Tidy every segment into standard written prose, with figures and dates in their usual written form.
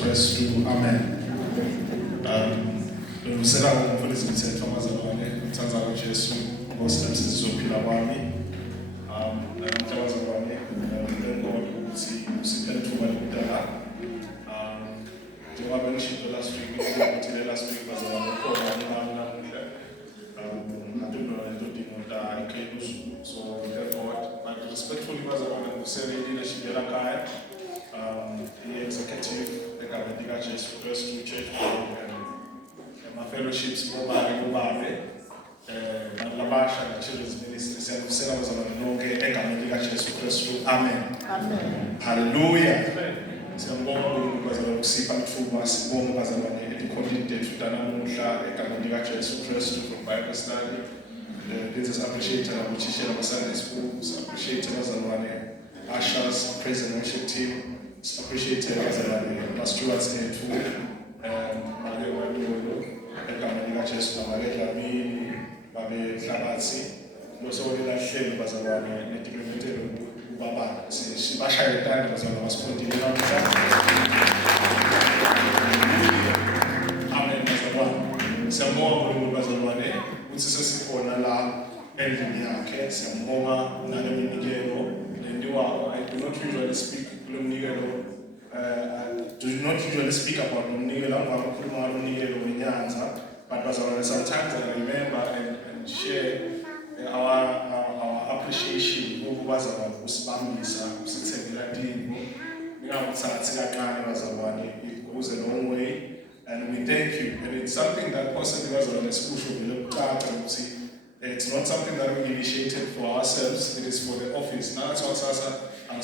Kristu. Amen. Ngizela umfundisi umthetho wamazalwane uthanza kaJesu ngoSilamsi sizophila kwami. Namhlanje ngibonga ukuthi usiphe ithuba lokudala. Njengoba bengisho last week ukuthi last week bazalwane khona namuhla. So therefore, but respectfully bazalwane kusele leadership yelakhaya. The executive, the Kabendika Jesu Kristu Church and my fellowships, Labasha, the Children's Ministry, Sellers of the Noge, Kabendika Jesu Kristu. Amen. Amen. Hallelujah. Siyambonga because of Sipa Tuba, Sibonga bazalwane, the content to Danamusha, Kabendika Jesu Kristu from Bible study. This is appreciated, which is Sunday schools, appreciated bazalwane, ushers, praise and worship team. Appreciated as a stewards here too. Malewa Lolo, Kabendika Jesu, Malewa Mini, Babe Flabatsi. Also, we like Shell Bazalwane, Netiquette Baba. She Basha time was on us continuing. Amen. Bazalwane. Some more Bazalwane, which is a Sipona La, Elviniake, some more Nanamigero, and you are, I do not usually speak. I do not usually speak about but sometimes I remember and share our appreciation of what it goes a long way, and we thank you. And it's something that possibly was on the school should look at and see. It's not something that we initiated for ourselves, it is for the office. Now that's what now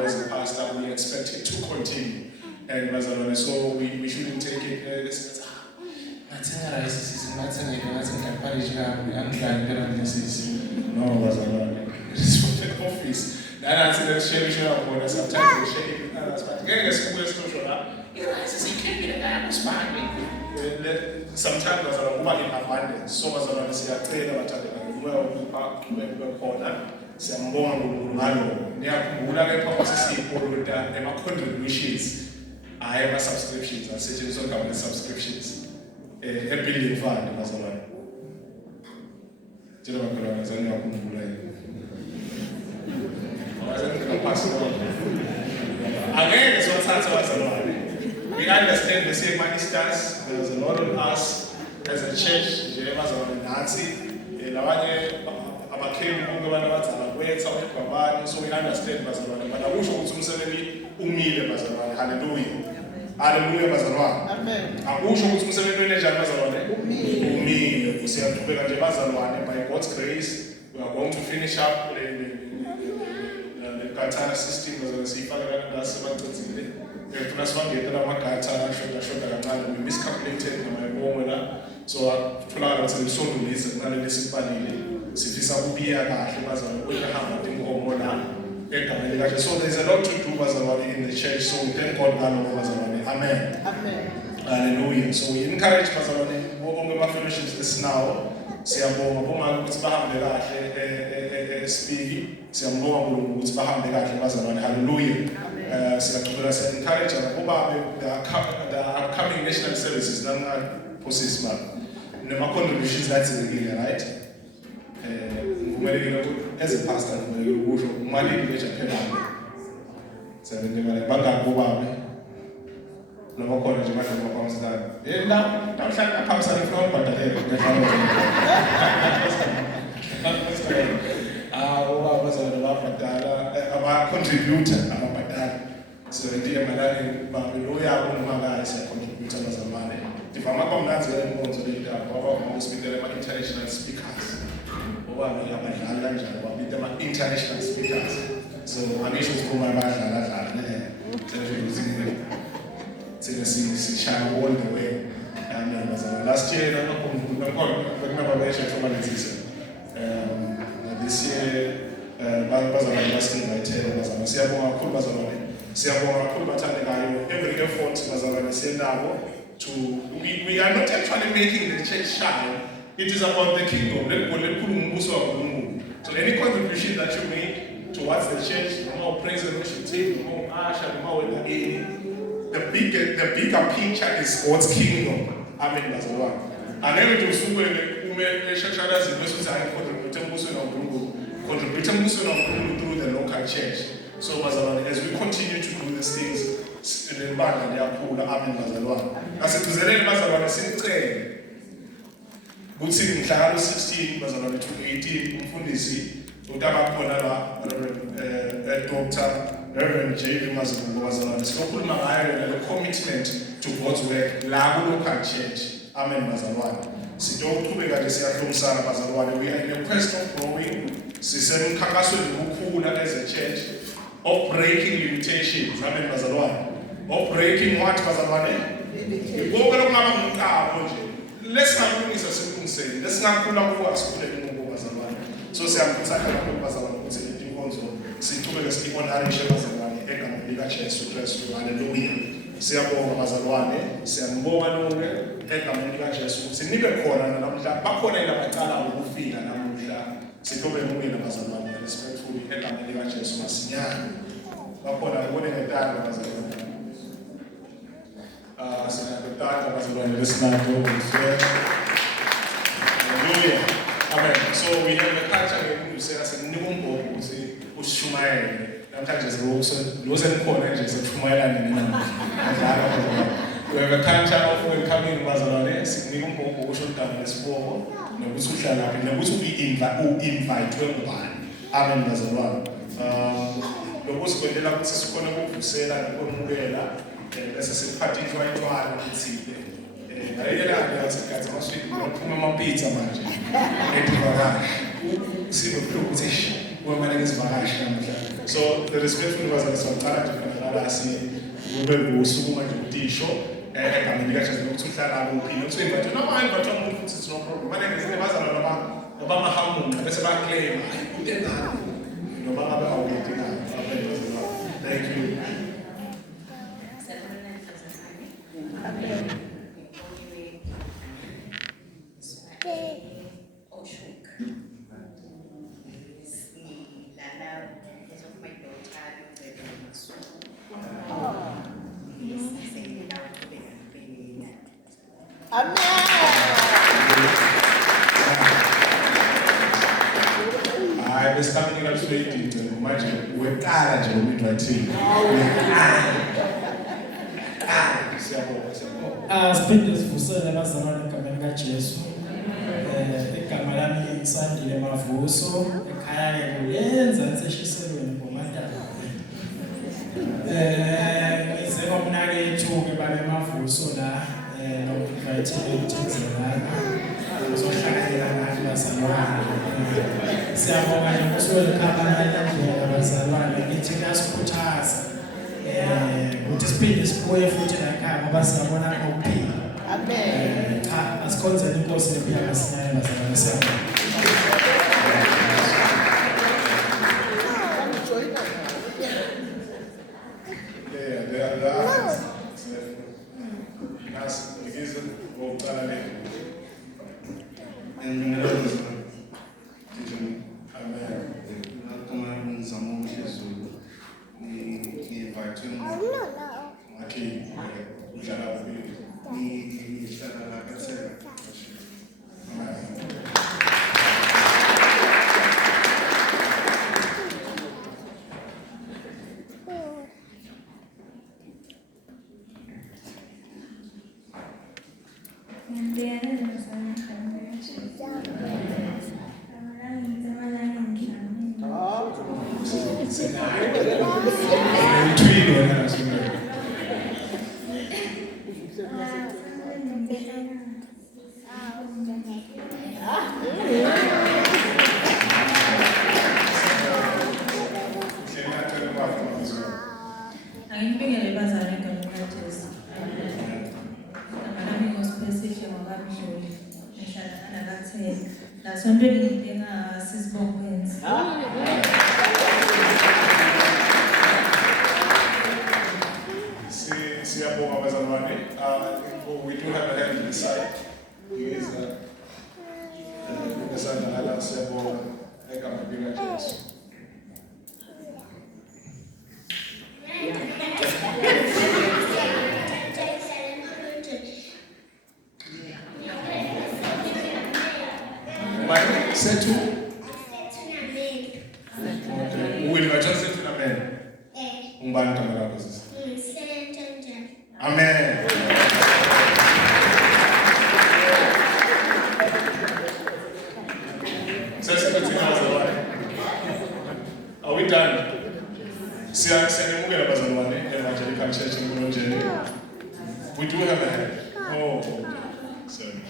as a pastor, we expect it to continue. And so we shouldn't take it as no, it is for the office. That's the share sometimes we share it with others, but again, sometimes was a woman in abundance. So was a trader, but contributions. I have a subscriptions and such government subscriptions. A billion fund as well. Again, it's what starts we understand the same ministers. There's a lot of us as a church. So we understand. Hallelujah. Hallelujah. Amen. By God's grace, we are going to finish up the Katana system. We miscalculated so so there's a lot to do in the church, so we thank God. Amen. Amen. Hallelujah. So we encourage my fellowships this now. Hallelujah. Encourage the upcoming national services. No contributions that's regular, right? As a pastor, money to which I can have. So when you're going to no more college, you might have more that. Now, I'm trying to pass on the floor, but I was a contributor. So the dear Malani, Babiloya, one of my guys, a contributor as a money. If I'm not going to speak to international speakers. International speakers. So I'm issues for my mind all the way. And last year, this year, every effort we are not actually making the church shine. It is about the kingdom. So any contribution that you make towards the church, the more praise and worship team, the more usher, the more the bigger picture is God's kingdom. Amen, bazalwane. Angeke nje usukwele umeshashalazi bese uthi contribute embusweni kaNkulunkulu. Contribute embusweni kaNkulunkulu through the local church. So bazalwane, as we continue to do these things, lebandla liyakhula. Amen, bazalwane. Asigcizeleni bazalwane sinicele. Kuthi mhla ka-16 bazalwane to 18 umfundisi utabakhona la Dr. Reverend J.V. Mazibuko bazalwane sizokhuluma ngayo le commitment to God's work la ku-local church. Amen, bazalwane. Sizoqhubeka nje siyahlomisana bazalwane. We are in a quest of growing. Sisemkhankasweni wokukhula as a church of breaking limitations. Amen, bazalwane. Of breaking what, bazalwane? Konke lokungaba ngumqabo nje. Lesingakulungisa sikulungiseni. Lesingakhula kuwo asikhulele ngoku bazalwane. So siyakhuthaza kakhulu bazalwane ukuthi inkonzo siqhubeke sihonorishe bazalwane egameni likaJesu Kristu. Hallelujah. Siyabonga bazalwane, siyambonga lonke egameni likaJesu ukuthi nibe khona namhla. Bakhona ilabacala ukufika namuhla. Sithobe ngumina bazalwane respectfully egameni likaJesu masinyane. Bakhona ukone ngetanda bazalwane. Sinakutanda bazalwane lesinako ukuthi hallelujah. Amen. So we have a culture ngekundisela senikumboka ukuthi usishumayele. Namhlanje losenkhona nje sekufumayelana nina. We have a culture of welcoming bazalwane sikunika umbongo ukusho igama lesibongo nokuthi uhlala lapha nokuthi u-invite ngubani. Amen, bazalwane. Lokho sikwendela ukuthi sikhona ukuvusela nokumukela bese siphathishwa intwala ethile. Ayela ngiyathi maswidi nophuma amapizza manje. Edivakashi. Sizokhuluma ukuthi wemane ngizivakashi namhlanje. So the respectful bazalwane sicela nje kana kube usuku manje utisho egameni likaJesu ukuthi uhlala kuphi nokuthi invite noma invite umuntu futhi it's no problem. Manje ngezinye bazalwane noma mahamunqa bese bayaclaim utengani noma ngabe awuyentingani. Thank you. Siphinde sivusele bazalwane egameni kaJesu. Igama lami ngisandile Mavuso ekhaya kuyenza eseshiselweni ngoMantala. Ngize komnakethu-ke babe Mavuso la no-invite ukuthenzelana. Uzohlanganyela nathi bazalwane. Siyabonga nje usuwelkhama ngendlela bazalwane ngithi kuyasikhuthaza. Ukuthi siphinde sibuye futhi lakhaya ngoba siyabona ukuphila. Amen. Cha asikhonzele inkosi lephila sinayo bazalwane sami. We do have a hand inside. You is Mike, Setu? Okay. Will you just say to amen? Amen. Are we done? See, I'm saying we're going to evangelical church in Bologna. We do have a hand. Oh, sorry.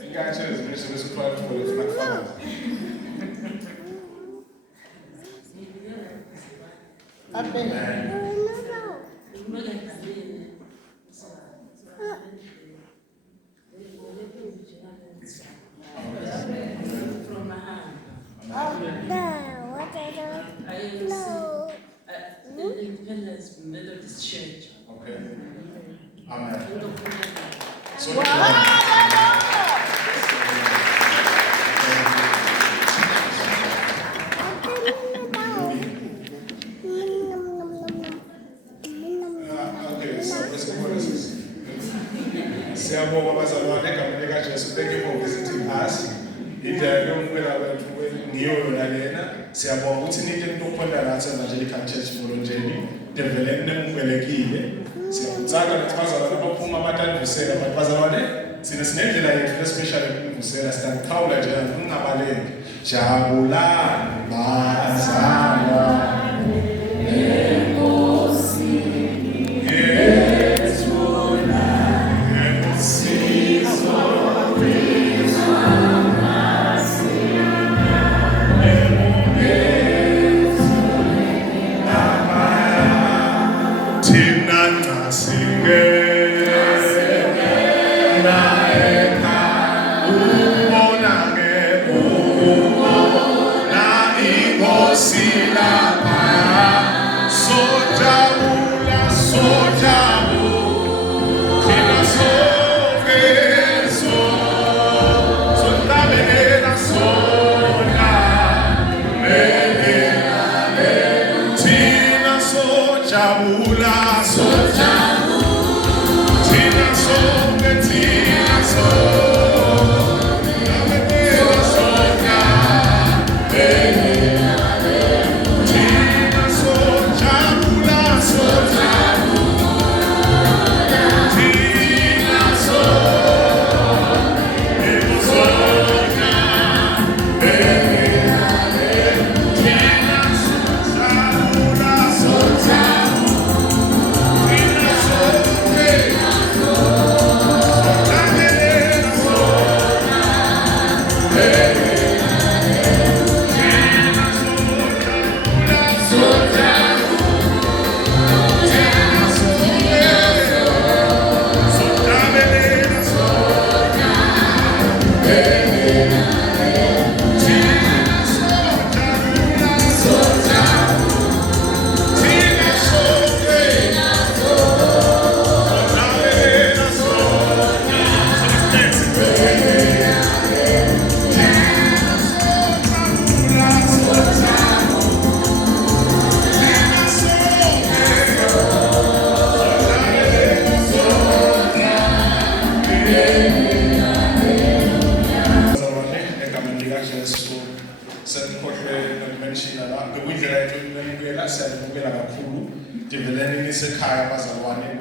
You guys are going to supply for the flag. Amen. Independence Methodist Church. Okay. Amen. So thank you for visiting us. Siyabonga ukuthi nike ukuphonda nathi evangelical church Bologna development nemvelekile siyakutsaka nathazana abaphuma abathandusela abazalwane sine sinendlela yethu especially ukuvusela siyakhawula nje ungabaleki jabulani bazalwane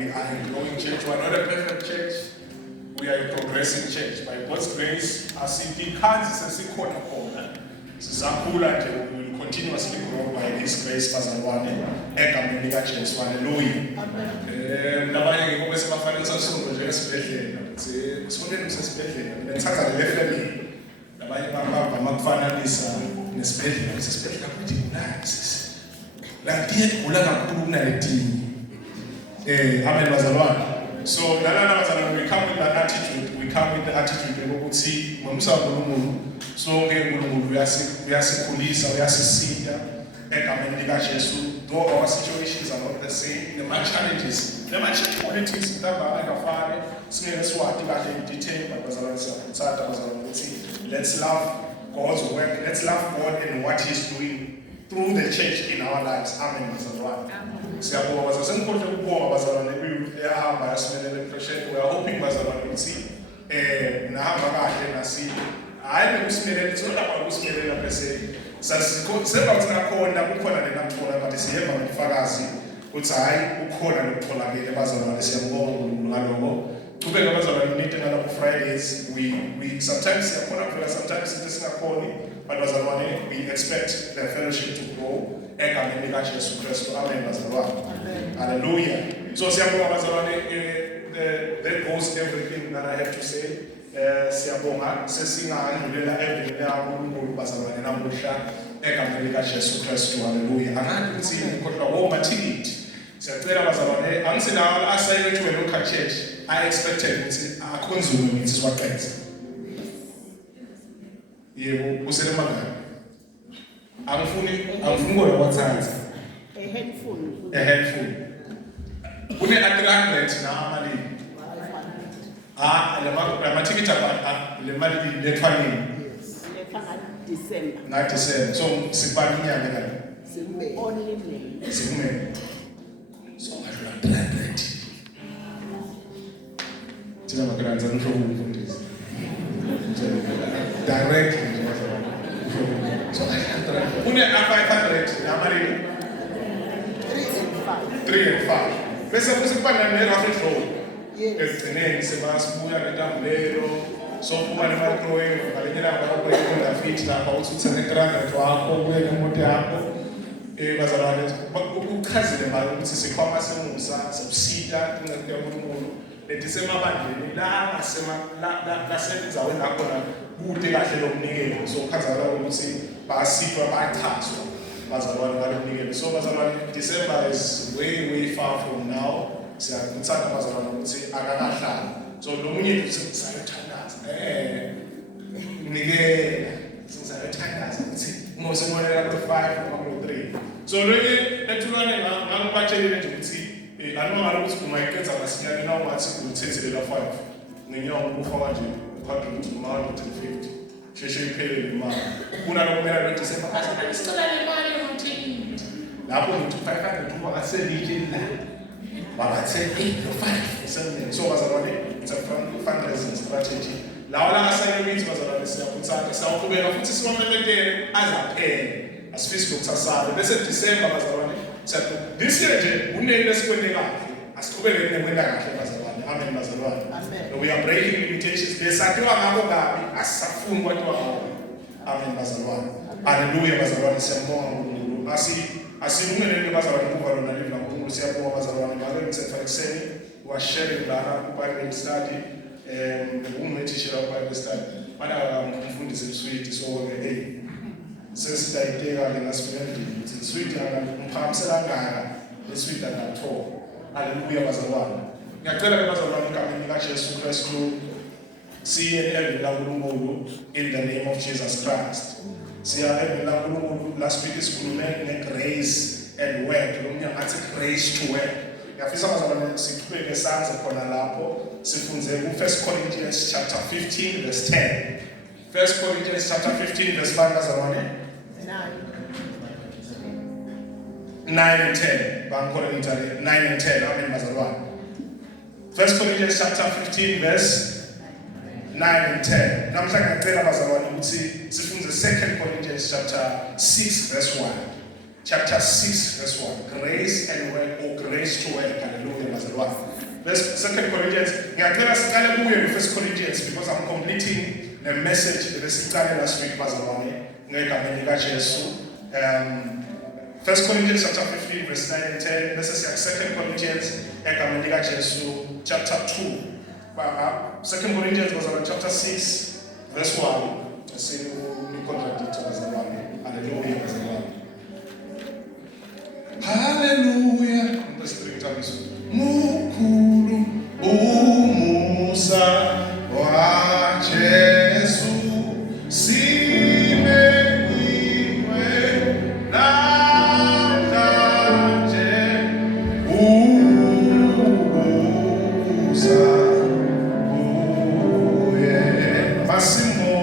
we are a growing church. We are not a perfect church. We are a progressive church. By God's grace, asiphi khansi sesikhona khona. Sizakhula nje, we will continuously grow by His grace, bazalwane. Egameni lika Jesu, hallelujah. Nabanye ngeke bese bafanele sasonto nje esibhedlela. Sifundeni usesibhedlela. Ngithatha le family. Nabanye bangaba ukufananisa nesibhedlela. Isibhedlela kuthi nice. La tiye kula kakhulu kunaletinye. Amen bazalwane. So nalana bazalwane, we come with that attitude. We come with the attitude yokuthi ngomsa uNkulunkulu sonke uNkulunkulu uyasikhulisa, uyasisida egameni lika Jesu. Though our situations are not the same, the challenges, the politics ndaba akafane singeke siwadi kahle in detail, but bazalwane siyakutsata bazalwane ukuthi let's love God's work, let's love God and what He's doing through the church in our lives. Amen. Siyabonga bazalwane, sengikhonje ukubonga bazalwane ehamba yasimelele impression. We are hoping bazalwane ukuthi nahamba kahle nasi hayi bekusimelele sona kwa kusimelela bese sasiseba kunakhona kukhona lenamthola but siyemba ngofakazi ukuthi hayi ukhona lokutholakele bazalwane siyabonga ngaloko. Qhubeka bazalwane nithi ngala ku Fridays we sometimes siyakhona phela sometimes singakhoni but bazalwane we expect the fellowship to grow egameni lika Jesu Kristu. Amen bazalwane. Hallelujah. So siyabonga bazalwane, that goes everything that I have to say. Siyabonga sesingandlulela evini yaNkulunkulu bazalwane namuhla egameni lika Jesu Kristu. Hallelujah. Angani ukuthi kodwa womathikithi siyacela bazalwane angisenawo assignment we local church. I expected ukuthi akhonzulu ngithi siwaqedze. Yebo uselemangani. Angifuni kodwa kwathatha. A handful. Kune 300 na amali. Lamatikiti le mali lethwanini. December. Na December. So sibani inyanga ngani? Only May. Sikume. So ngadlula 300. Thina magrandza nisho ukufundisa. Directly nje bazalwane. So kune 500 na amali 3 and 5. Bese kusipana ne-Raffle Draw. Ekugcineni sebasibuya netambulelo sokuba ne-microwave ngalenyela ngakho ekhona fit lapha uthi uthenge 300 wakho ubuye nemoto yakho. Bazalwane ukuchazile manje ukuthi sikhwama semusa sebusita incwadi kaNkulunkulu letisemabandleni la nasenzaweni lakhona kude kahle lomnikelo. So kuchazela ukuthi basitwa bachazwa bazalwane balomnikelo. So bazalwane, December is way far from now. Siyakuthanda bazalwane ukuthi akakahlala. So lomunye uthi sayothandaza. Nikela. Sizayothandaza ukuthi ngosemonela ku 5 ku 3. So lonke ethulane ngangiphathele nje ukuthi anoma ukuthi kungayikenza ngasinyane na ungathi uthethelela 5. Ngenyanga ukufaka nje 150. Sheshe iphele imali. Kuna lokumela lo December kasana isicela le mali yomthini. Lapho ngithi 500 kuba ngaselike la. Babathe no 5. So bazalwane, it's a fundraising strategy. Lawa la assignment bazalwane siyakuthanda sawuqhubeka futhi siwameletele azaphele. Asifisi ukuthasala bese December bazalwane. This year nje unene lesikwende kahle. Asiqhubeke nekwenda kahle bazalwane. Amen bazalwane. Amen. We are breaking limitations. Lesakhiwa ngako kabi asisafuni kwathiwa ngako. Amen bazalwane. Hallelujah bazalwane, siyambonga uNkulunkulu. Asibumelele bazalwane kuba lona live laNkulunkulu. Siyabonga bazalwane ngalo emthethweni was sharing lana ku Bible study umethishela ku Bible study. Mana umfundisi uSweet so hey. Sesitayiteka ke ngasifika endlini ukuthi Sweet akamphamsela ngaka leSweet akatho. Hallelujah bazalwane. Ngiyacela ke bazalwane egameni lika Jesu Kristu siye evini laNkulunkulu in the name of Jesus Christ. Siya evini laNkulunkulu last week isikhulume ngegrace and work. Lo mnyaka athi grace to work. Ngiyafisa bazalwane siqhubeke sanze khona lapho sifunze ku 1 Corinthians chapter 15 verse 10. 1 Corinthians chapter 15 verse 5 bazalwane 9 and 10. Bangkhona ngithathe 9 and 10. Amen bazalwane. 1 Corinthians chapter 15 verse 9 and 10. Namhla ngiyacela bazalwane ukuthi sifunze 2 Corinthians chapter 6 verse 1. Chapter 6 verse 1. Grace and work or grace to work. Hallelujah bazalwane. Verse 2 Corinthians. Ngiyacela siqale kuye ku 1 Corinthians because I'm completing the message lesiqale last week bazalwane ngegameni lika Jesu. 1 Corinthians chapter 15 verse 9 and 10. This is 2 Corinthians egameni lika Jesu chapter 2. 2 Corinthians was on chapter 6 verse 1. Say we contradict bazalwane. Hallelujah bazalwane. Hallelujah. Mukulu umusa wa Jesu Massimo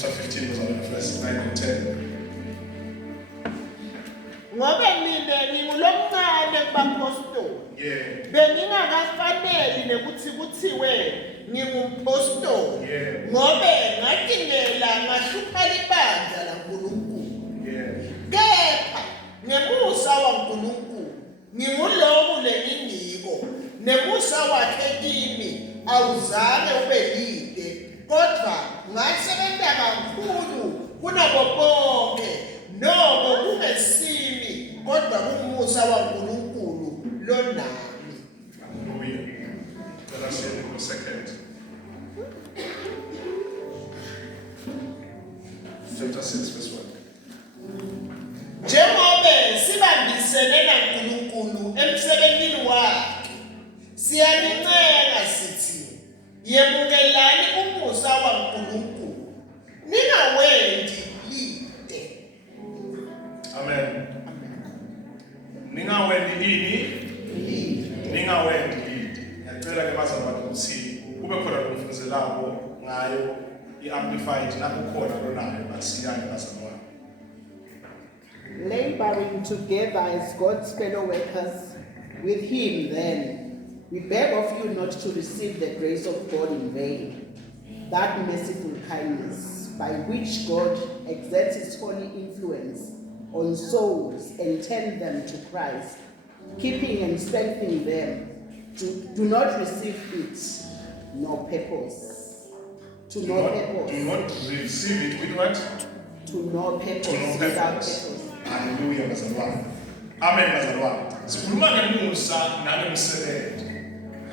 chapter 15 verse 9 and 10. Ngobe mina ngingulomncane kubapostoli. Yeah. Bengingakafanele nekuthi kuthiwe ngingumpostoli. Yeah. Ngobe ngadingela ngahlupha ibandla laNkulunkulu. Yeah. Kepha ngemusa waNkulunkulu ngingulowo lengingiko nemusa wakhe kimi awuzange ube lide kodwa ngasebenza kakhulu kunabo bonke noma kungesimi kodwa kumusa waNkulunkulu lonami. Hallelujah. Let us hear it for a second. Chapter 6 verse 1. Njengobe sibambisene naNkulunkulu emsebenzini wakhe siyanincenga sithi yemukelani umusa waNkulunkulu ningawendi lide. Amen. Ningawendi ini, ningawendi lidi. Ngiyacela ke bazalwane ukuthi kube khona lo mfundiselayo ngayo i-amplified nakukhona lonayo basiyane bazalwane. Laboring together as God's fellow workers with him, then we beg of you not to receive the grace of God in vain, that merciful kindness by which God exerts his holy influence on souls and turn them to Christ, keeping and strengthening them. Do not receive it, nor purpose. To no purpose. Do not receive it with what? To no purpose. To no Without purpose. purpose. Hallelujah bazalwane. Amen bazalwane. Sikhuluma ngemusa nangemsebenzi.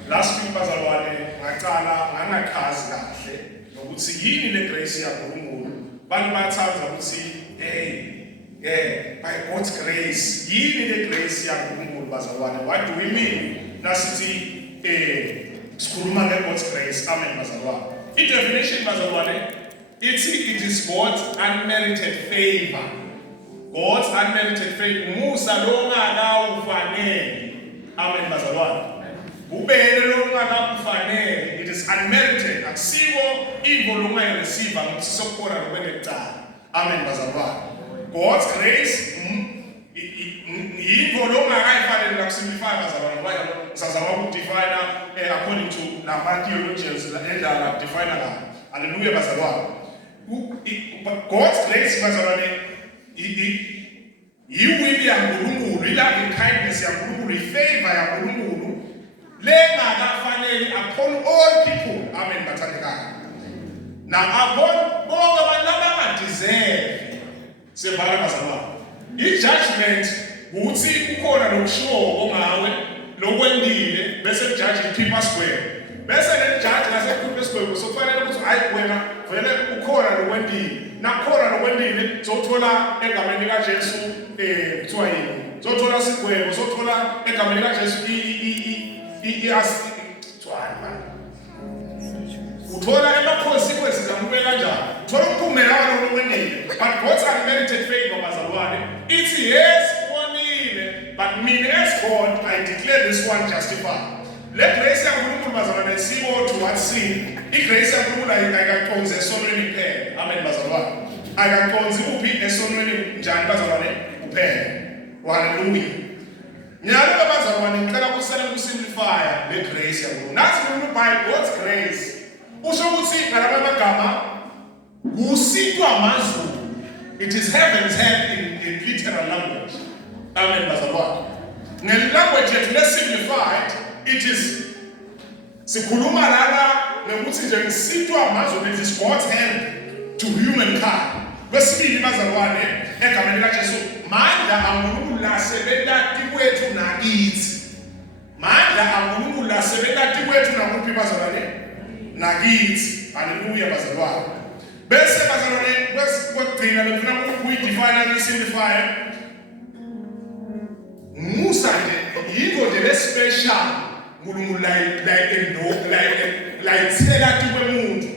Last week bazalwane ngacala ngangakhazi kahle nokuthi yini le grace yaNkulunkulu. Bantu bayathanda ukuthi by God's grace yini le grace yaNkulunkulu bazalwane. What do we mean? Nasithi sikhuluma ngeGod's grace. Amen bazalwane. I-definition bazalwane ithi it is God's unmerited favor. God's unmerited favor. Umusa lo ungakawufanele. Amen bazalwane. Ubele lo ungakawufanele. It is unmerited. Akusiko into lo ungayireceive ngokuthi sokukhona lokwenzeka. Amen bazalwane. God's grace into lo ungakayifanele nakusimplify bazalwane. Ngoba sazama ukudefine according to nama theologians endala define la. Hallelujah bazalwane. God's grace bazalwane yiwili yaNkulunkulu, i-loving kindness yaNkulunkulu, i-favor yaNkulunkulu lengakafanele upon all people. Amen bathandekayo. Now upon bonke abantu abangadeserve sevala bazalwane. I-judgment ukuthi kukhona lokushiwo ongawe lokwendile bese ujudge ikhipha square. Bese le judge ngasekhipha square sokufanele ukuthi hayi wena vele ukhona lokwendile. Nakhona lokwendile zothola egameni kaJesu kuthiwa yini? Zothola sigwebo, zothola egameni kaJesu uthola ema-consequences amube kanjani. Uthola umphumela walo lokwendile. But God's unmerited favor bazalwane ithi yes wonile, but mina as God I declare this one justified. Le grace yaNkulunkulu bazalwane sibo towards sin. I-grace yaNkulunkulu ayikaconzi esonweni kuphela. Amen bazalwane. Ayikaconzi uphi esonweni njani bazalwane kuphela. Hallelujah. Nyalo bazalwane ngicela kusele kusimplify le grace yaNkulunkulu. Nathi umuntu by God's grace usho ukuthi ngalabo amagama usitwa amazulu. It is heaven's help in literal language. Amen bazalwane. Nge-language yethu le-simplified it is sikhuluma lana nokuthi nje ngisitwa amazulu. It is God's help to humankind. Kwesibili bazalwane egameni kaJesu mandla aNkulunkulu lasebelati kwethu nakithi. Mandla aNkulunkulu lasebelati kwethu nakuphi bazalwane nakithi. Hallelujah bazalwane. Bese bazalwane kwesibili ngifuna ukuyidefine ngisimplify. Musa nje yinto nje le-special uNkulunkulu layithela kwemuntu.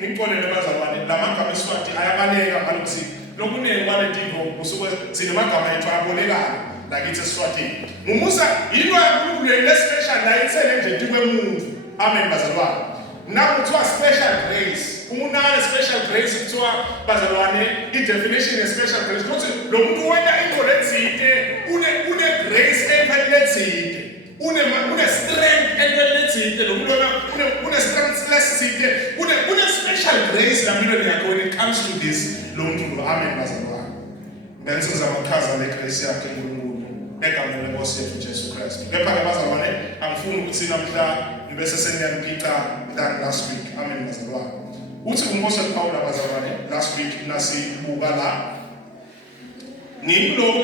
Ngiqonele bazalwane lamagama eSwati ayabaleka ngalokuthi lokuningi kwalendingo kusuke sinemagama ethu ayabolekana lakithi eSwatini. Ngumusa yinto yaNkulunkulu le-special layithele nje kwemuntu. Amen bazalwane. Nakuthiwa special grace Unale special grace kuthiwa bazalwane i-definition ye-special grace ukuthi lo muntu wena inkolo ethile une grace ephelele ethile une strength ephelele ethile lo muntu une strength lesithile une special grace empilweni yakhe when it comes to this lo muntu lo amen bazalwane bese sizamachaza le grace yakhe uNkulunkulu egameni lenkosi yethu Jesu Kristu lepha-ke bazalwane angifuni ukuthi namhla bese seniyampica than last week amen bazalwane uthi uMpostoli Paul abazalwane last week nasibuka la ngimloku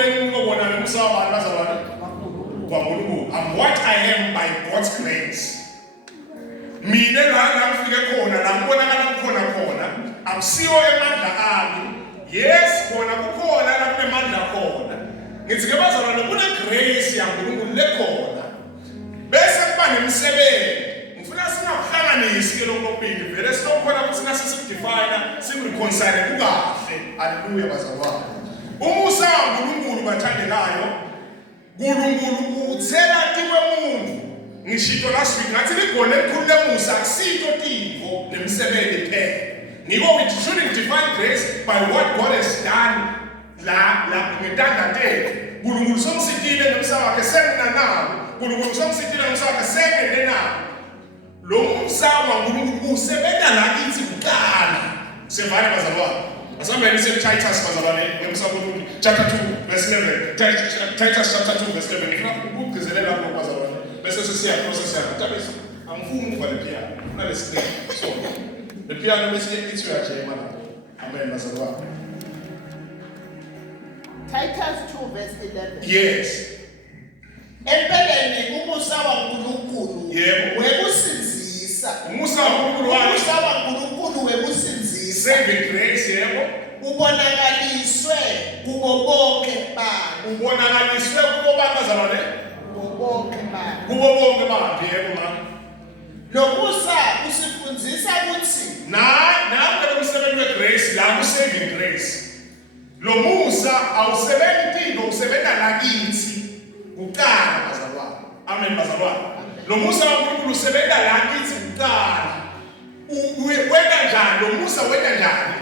lengikobona lemusa wabani bazalwane kwaNkulunkulu I'm what I am by God's grace mina la ngifike khona la ngibonakala khona akusiyo emandla ami yes khona kukhona la kunemandla khona ngithi ke bazalwane kune grace yaNkulunkulu lekhona bese kuba nemsebenzi ngifuna singakuhlanganisi ke lokho lokubili vele sinokhona ukuthi nasesidefine simreconcile kukahle haleluya bazalwane umusa kaNkulunkulu bathandekayo uNkulunkulu uthela kwemuntu ngishito last week ngathi ligone elikhulu lemusa akusito tifo nemsebenzi phela ngiko we shouldn't define grace by what God has done la ngetandathe uNkulunkulu somsitile nomsaba wakhe sengena nawo uNkulunkulu somsitile nomsaba wakhe sengene nawo lo umsaba uNkulunkulu usebenza la kithi kuqala sevale bazalwane asambeni seTitus bazalwane ngemsaba uNkulunkulu chapter 2 verse 11 Titus chapter 2 verse 11 ngifuna ukugcizelela lokho bazalwane bese sesiya process yakho tabese angifuni ukuvale piano kunale screen so le piano bese ithi uyajema lapho amen bazalwane Titus 2 verse 11. yes Empeleni umusa waNkulunkulu yebo wekusinzisa. umusa waNkulunkulu Umusa waNkulunkulu wekusinzisa. saving grace yebo Ubonakaliswe kubo bonke babo. ubonakaliswe kubo bazalwane Kubo bonke babo. kubo bonke abantu yebo mama Lomusa usifundzisa ukuthi nawe umsebenzi wegrace la ku saving grace lo musa awusebenzi into usebenza lakithi uqala bazalwane amen bazalwane lo musa waNkulunkulu usebenza lakithi uqala wena njani lo musa wena njani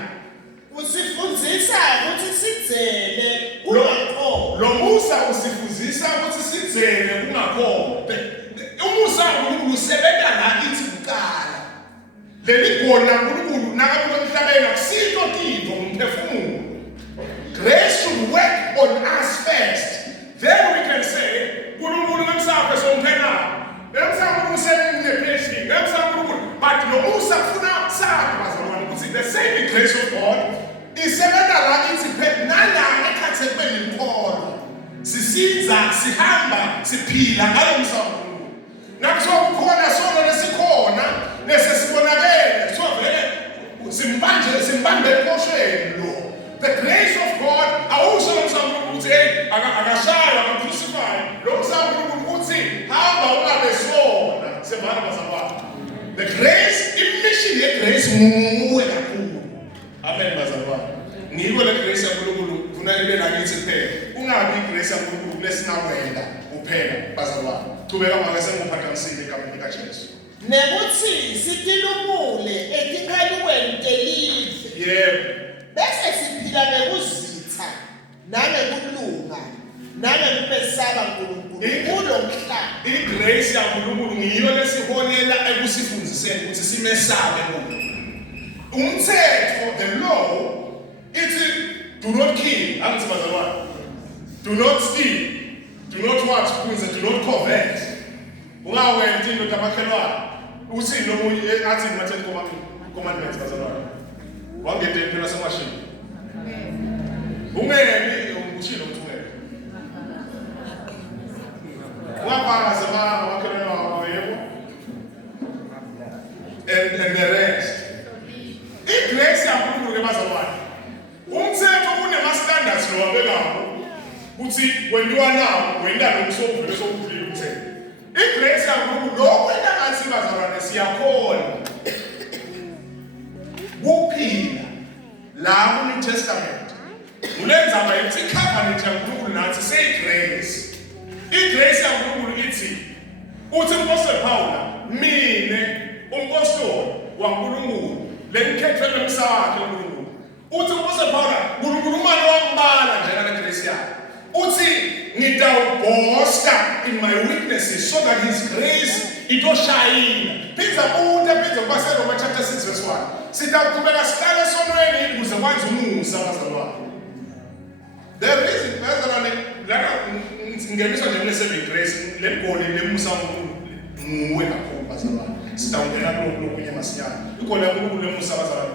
usifundzisa ukuthi sidzele ungakho lo musa usifundzisa ukuthi sidzele ungakho umusa waNkulunkulu usebenza lakithi uqala leli gona uNkulunkulu nakabuka emhlabeni akusito into umphefumulo grace should work on us first then we can say uNkulunkulu ngemsaphe somphena ngemsaphe usenepheshini ngemsaphe uNkulunkulu but lo musa ufuna sakhe bazalwane ukuthi the saving grace of God isebenza lakithi phela nala ekhathekweni inkolo sisinza sihamba siphila ngalo msamo nakuthiwa kukhona sona lesikhona lesesibonakele so vele simbambe emposhweni lo the grace of God awusho lomsamo ukuthi akashaya akacrucify lo msamo ukuthi hamba ungabe sona sevana bazalwane the grace imission yegrace muwe kakhulu amen bazalwane ngiko le grace yaNkulunkulu funa ibe lakithi phela ungabi igrace yaNkulunkulu lesinawenda kuphela bazalwane qhubeka manje sengiphakamisile egameni likaJesu nekuthi sitilumule etikhalukweni telive yebo bese siphila ngekuzitha nangekulunga nangekumesaba uNkulunkulu kulo mhlaba igrace yaNkulunkulu ngiyo lesiholela ekusifundiseni ukuthi simesabe umthetho the law ithi do not kill angithi bazalwane do not steal do not what kuze do not covet ungawenzi into tamakhelwane uthi nomunye athi ngithe commandments bazalwane wangete impela samashini ungemi ukushilo uthungeke wapaka semana wamakhelwane wakho yebo and the rest igrace yaNkulunkulu ke bazalwane umthetho unema-standards lo wabekako uthi wendiwa nawo wenda lokusokuvele sokuvile umthetho igrace yaNkulunkulu lokho engathi bazalwane siyakhona kuphila la ku-New Testament ulenza bayithi covenant uthi umpostoli Paula mine umpostoli waNkulunkulu lengikhethwe emsakhe uNkulunkulu uthi umpostoli Paula uNkulunkulu umane wambala njengana grace yakhe uthi ngitawubosta in my weaknesses so that his grace itoshayina phinda kubase Roma chapter 6 verse 1 sitaqhubeka sihlale esonweni ukuze kwanze umusa bazalwane. The reason bazalwane lana ngingeniswa nje kule grace lebhoni lemusa nguwe kakhulu bazalwane sitawungena kulokho masinyane ikhona uNkulunkulu lemusa bazalwane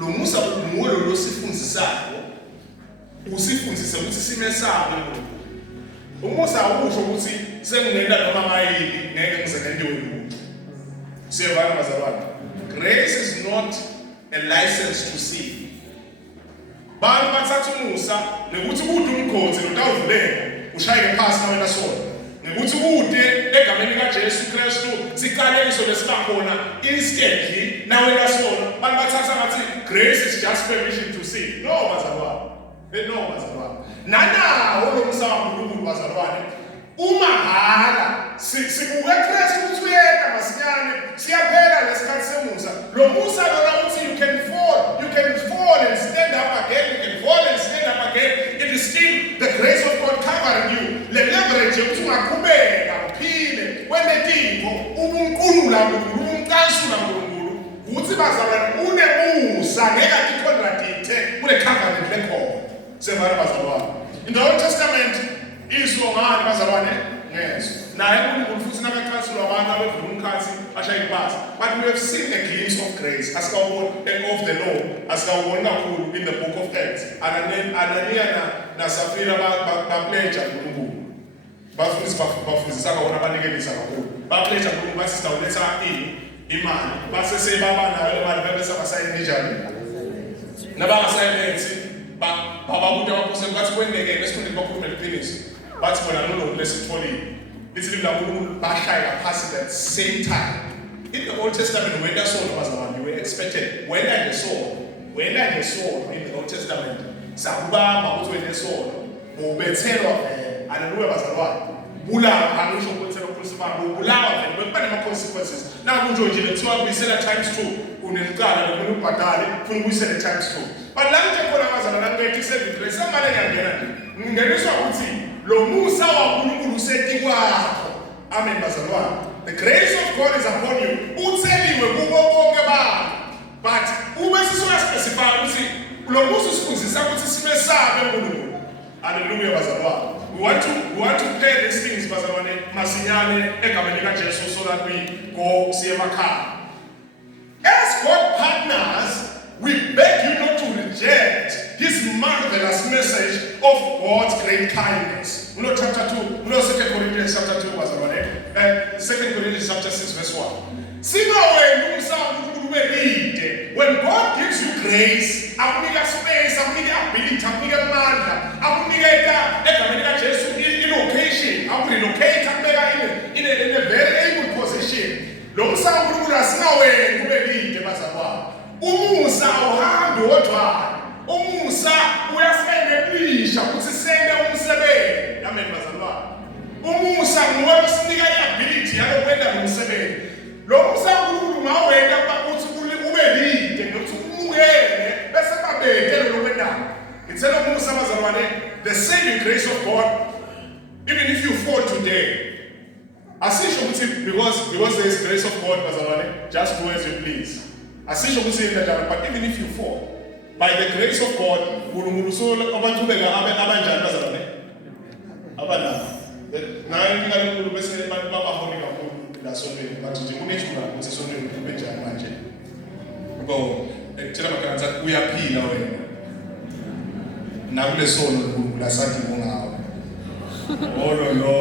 lo musa nguwe lo sifundisayo usifundise ukuthi simesabe umusa awusho ukuthi sengingena noma ngayini ngeke ngize ngento yomuntu siyabona bazalwane. Grace is not a license to sin. Bantu bathatha umusa nekuthi kude umgodi lotawuvuleka ushaye phansi nawe nasona nekuthi kude egameni kaJesu Kristu sikaleliso lesibakhona instantly nawe nasona bantu bathatha ngathi grace is just permission to sin. No bazalwane. No bazalwane. Nanawo lo musa waNkulunkulu bazalwane umahala sibuke Kristu ukuthi uyeka masinyane siyaphela lesikhathi semusa lo musa lona uthi you can fall and stand up again, you can fall and stand up again. It is still the grace of God covering you. Le leverage ukuthi ungaqhubeka uphile kwenetinto ubunkulu la uNkulunkulu umkansula uNkulunkulu ukuthi bazalwane unemusa ngeke aticontradicte kule covenant lekhona sevana bazalwane. In the Old Testament izwo ngani bazalwane ngezwe naye uNkulunkulu futhi nakaqhansula abantu abevula umkhathi ashayipasa. But we have seen a glimpse of grace of the law asikawubona kakhulu in the book of Acts. Anania na Safira bapledge uNkulunkulu bafundisa kakhulu abanikeliswa kakhulu bapledge uNkulunkulu bathi sitawuletha imali base sebaba nayo imali bebese basayine njani nabangasayilethi bababude abaphoseli bathi kwendeke besifundile bakhulume iqiniso bathi bona lolo lesitholile lithi libla uNkulunkulu bashaya past that same time. In the Old Testament when they saw bazalwane you were expected when they saw in the Old Testament sakubamba ukuthi wena saw ubethelwa haleluya bazalwane bulawa angisho ukuthi ukhuluma bulawa bekubane ama consequences nakunje nje lekuthiwa kuyisela times 2 unelicala lokuthi ubhadale ufuna ukuyisela times 2 but la nje khona bazalwane ngithi service samale ngiyangena ngingeniswa ukuthi lo musa waNkulunkulu usetikwayo. Amen bazalwane. The grace of God is upon you. Utseliwe kubo bonke abantu. But ube sisoya specify ukuthi lo musa usifundisa ukuthi simesabe uNkulunkulu. Hallelujah bazalwane. We want to pay these things bazalwane masinyane egameni kaJesu so that we go siye emakhaya. As God partners, we beg you not to reject this marvelous message of God's great kindness. We know chapter 2, we know 2 Corinthians chapter 2 was on it. 2 Corinthians chapter 6 verse 1. When God gives you grace, akunika space, akunika ability, akunika mandla, akunika Jesus in location, relocate in a very able position. Lo msamo uNkulunkulu asinawe kubelide bazalwane. Umusa awuhambi wodwa. Umusa uyasebenzisa ukuthi sende umsebenzi. Amen bazalwane. Umusa nguwe osinika iability yalokwenda ngomsebenzi. Lo musa uNkulunkulu mawena ukuthi ubelide nokuthi umukele bese babethe lokwenda. Ngitsela umusa bazalwane, the saving grace of God, even if you fall today, asisho ukuthi because there is grace of God bazalwane, just do as you please. Asisho ukuthi indaba, but even if you fall, by the grace of God, uNkulunkulu so abantu beka abanjani bazalwane? Abana. Naye ngikalo bese babaholi kakhulu la sonweni, bathi nje kunethula ukuthi sonweni kube njani manje. Ngoba ekutshela bakhanza uyaphila wena. Nakule sono uNkulunkulu asathi ngawe. Oh no.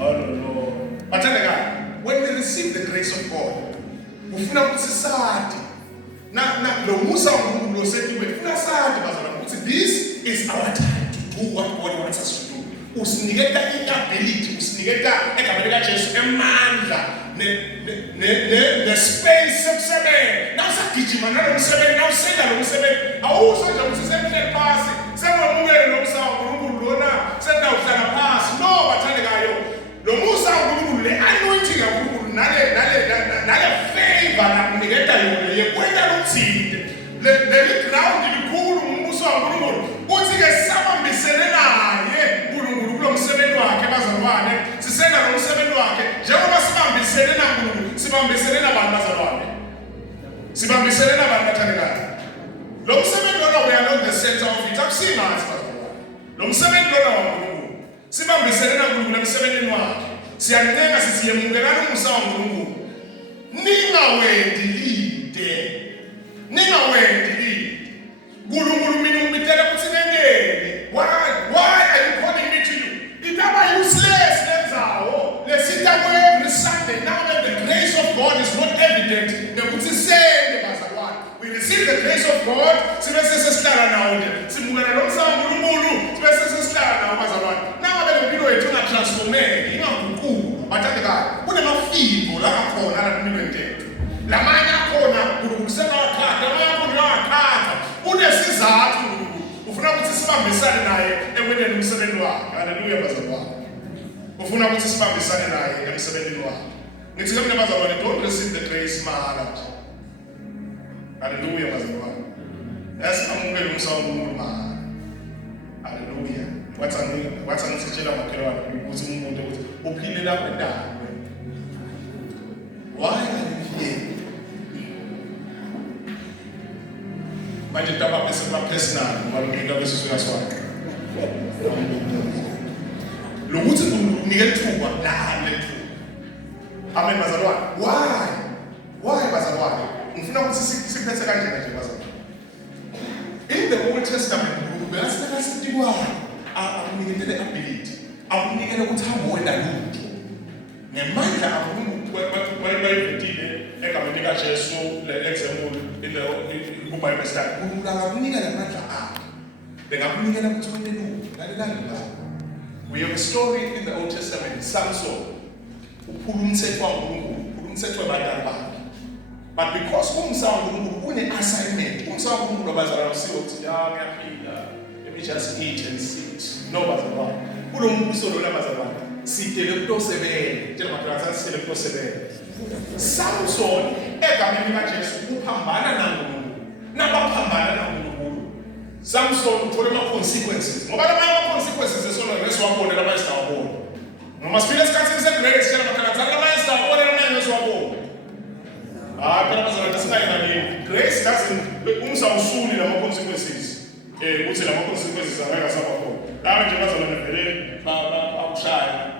Oh no. But when we receive the grace of God, ufuna ukuthi sathi na lo musa uNkulunkulu osethiwe ufuna sathi bazalwane ukuthi this is our time to do what God wants us to do. Usiniketa iability, usiniketa egameni kaJesu emandla ne space sokusebenza. Nawusagijima nalo msebenzi, nawusenda lo msebenzi, awuso nje ukuthi semhle phasi, ungawamukeli lo musa kaNkulunkulu lona sendawuhlala phansi no bathandekayo lo musa kaNkulunkulu le anointing kaNkulunkulu nale favor nakuniketa yona yekwenta lokuthinde le ground likhulu umbuso kaNkulunkulu uthi ke sabambisene naye uNkulunkulu kulo msebenzi wakhe bazalwane sisenza lo msebenzi wakhe njengoba sibambisene naNkulunkulu sibambisene nabantu bazalwane sibambisene nabantu bathandekayo lo msebenzi lona we are not the center of it akusingazi bazalwane lo msebenzi lona waNkulunkulu sibambisene naNkulunkulu emsebenzini wakhe siyancenga sisiyemukelana umusa kaNkulunkulu ningawendi uNkulunkulu mina umitela kuthi nengene why are you calling me to you itaba useless lenzawo lesita every Sunday now that the grace of God is not evident nekuthi sende bazalwane we receive the grace of God sibe sesihlala nawo nje simukela lo msamo uNkulunkulu sibe sesihlala nawo bazalwane nawe lempilo yethu na transformeke ingaguquki bathandekayo kunemafiko la akhona la impilo yethu lamanye akhona ukusela wakhatha lamanye akhona wakhatha unesizathu ufuna ukuthi sibambisane naye ekweneni umsebenzi wakhe haleluya bazalwane ufuna ukuthi sibambisane naye emsebenzini wakhe ngithi ke mina bazalwane don't receive the grace mahala haleluya bazalwane yasamukela umsamo uNkulunkulu mahala haleluya wathi angisitshela makhelwane ukuthi umuntu ukuthi uphile lapha endalo why are you here manje taba bese ba personal ngoba ngicela bese siyaswaka lokuthi unike ithuba la lethuba amen bazalwane why bazalwane ngifuna ukuthi siphethe kanjena nje bazalwane in the Old Testament uyaseka sitikwa akunikele ability akunikele ukuthi hambe lutho nemandla akungukwetile egameni kaJesu le example in the Bible study ukunikela amandla akhe bengakunikela ukuthi wena lutho we have a story in the Old Testament Samson uphula umthetho kaNkulunkulu uphula umthetho wabantwana bakhe but because umsamo kaNkulunkulu une assignment umsamo kaNkulunkulu abazalwane siyothi ngiyaphinda let me just eat and sit no bazalwane kulo mbuso lo labazalwane sitele kutosebenza njena maphakathi sitele kutosebenza Samson egameni kaJesu uphambana naNkulunkulu nabaphambana naNkulunkulu Samson uthole ama consequences ngoba lama consequences esona ngeswabona labayisawabona noma siphile isikhathi segrace njena maphakathi labayisawabona lamayeswabona phela bazalwane singayimali grace doesn't umsawusuli lama consequences uthi lama consequences angeke asaba khona la nje bazalwane vele bakushaya